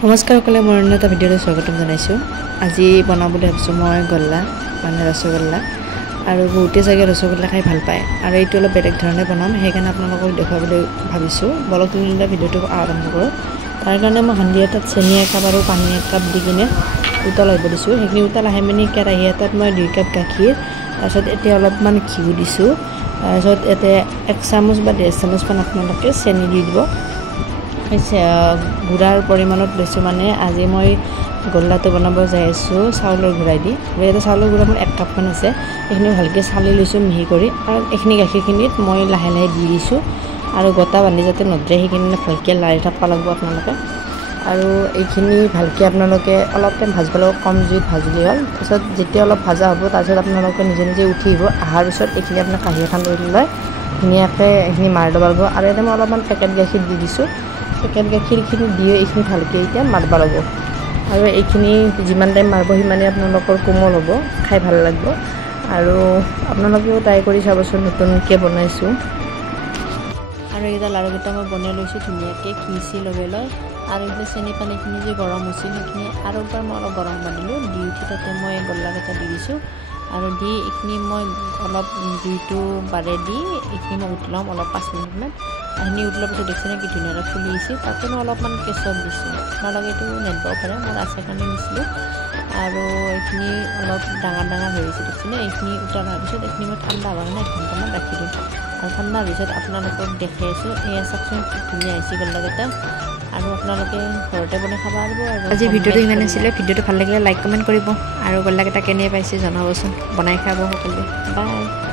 নমস্কাৰ সকলে মোৰ অন্য এটা ভিডিঅ'লৈ স্বাগতম জনাইছোঁ। আজি বনাবলৈ ভাবিছোঁ মই গল্লা মানে ৰসগোল্লা আৰু বহুতে চাগে ৰসগোল্লা খাই ভাল পায় আৰু এইটো অলপ বেলেগ ধৰণে বনাম, সেইকাৰণে আপোনালোকক দেখুৱাবলৈ ভাবিছোঁ। বলক তুলিলে ভিডিঅ'টো আৰম্ভ কৰোঁ। তাৰ কাৰণে মই হাণ্ডি এটাত চেনি একাপ আৰু পানী একাপ দি কিনে উতলাই দিছোঁ। সেইখিনি উতল আহে মানে কেৰাহী এটাত মই 2 কাপ গাখীৰ, তাৰপিছত এতিয়া অলপমান ঘিউ দিছোঁ, তাৰপিছত ইয়াতে 1 চামুচ বা 1.5 চামুচমান আপোনালোকে চেনি দি দিব। গুড়াৰ পৰিমাণত লৈছোঁ, মানে আজি মই গল্লাটো বনাব যাই আছোঁ চাউলৰ গুড়াই দি। ইয়াতে চাউলৰ গুড়া মোৰ 1 কাপমান আছে, এইখিনি ভালকৈ চালি লৈছোঁ মিহি কৰি। আৰু এইখিনি গাখীৰখিনিত মই লাহে লাহে দি দিছোঁ আৰু গোটা বান্ধি যাতে নধৰে সেইখিনি ভালকৈ লাৰি থাকিব লাগিব আপোনালোকে। আৰু এইখিনি ভালকৈ আপোনালোকে অলপ টাইম ভাজিব লাগিব, কম জুইত ভাজিলেই হ'ল। তাৰপিছত যেতিয়া অলপ ভাজা হ'ব তাৰপিছত আপোনালোকে নিজে নিজে উঠিব। অহাৰ পিছত এইখিনি আপোনাৰ কাঁহী এখন লৈ লৈ ধুনীয়াকৈ এইখিনি মাৰি ল'ব লাগিব। আৰু ইয়াতে মই অলপমান পেকেট গাখীৰ দি দিছোঁ। পেকেট গাখীৰখিনি দিয়ে এইখিনি ভালকৈ এতিয়া মাৰিব লাগিব। আৰু এইখিনি যিমান টাইম মাৰিব সিমানেই আপোনালোকৰ কোমল হ'ব, খাই ভাল লাগিব। আৰু আপোনালোকেও ট্ৰাই কৰি চাবচোন, নতুনকৈ বনাইছোঁ। আৰু এইকেইটা লাড়ুকেইটা মই বনাই লৈছোঁ ধুনীয়াকৈ ঘি লগাই লৈ। আৰু এইফালে চেনি পানীখিনি যে গৰম হৈছিল সেইখিনি আৰু একবাৰ মই অলপ গৰম পানীলোঁ দি উঠি তাতে মই গল্লাকেইটা দি দিছোঁ। আৰু দি এইখিনি মই অলপ জুইটো বাৰে দি এইখিনি মই উতলাম অলপ 5 মিনিটমান। এইখিনি উতলোৱাৰ পিছত দেখিছেনে কি ধুনীয়াকৈ ফুলি আহিছে। তাতে মই অলপমান কেশৰ দিছোঁ, আপোনালোকে এইটো নিদিবও পাৰে, মোৰ আছে কাৰণে দিছিলোঁ। আৰু এইখিনি অলপ ডাঙৰ ডাঙৰ হৈ গৈছে দেখিছেনে। এইখিনি উতলাৰ পিছত এইখিনি মই ঠাণ্ডা হোৱাৰ কাৰণে 1 ঘণ্টামান ৰাখি দিম। আৰু ঠাণ্ডা হোৱাৰ পিছত আপোনালোকক দেখাই আছোঁ। এয়া চাওকচোন ধুনীয়া হৈছে গল্লাকেইটা। আৰু আপোনালোকে ঘৰতে বনাই খাব পাৰিব। আৰু আজি ভিডিঅ'টো ইমান আছিলে। ভিডিঅ'টো ভাল লাগিলে লাইক কমেণ্ট কৰিব আৰু গল্লাকেইটা কেনে পাইছে জনাবচোন। বনাই খাব সকলোৱে। বাই।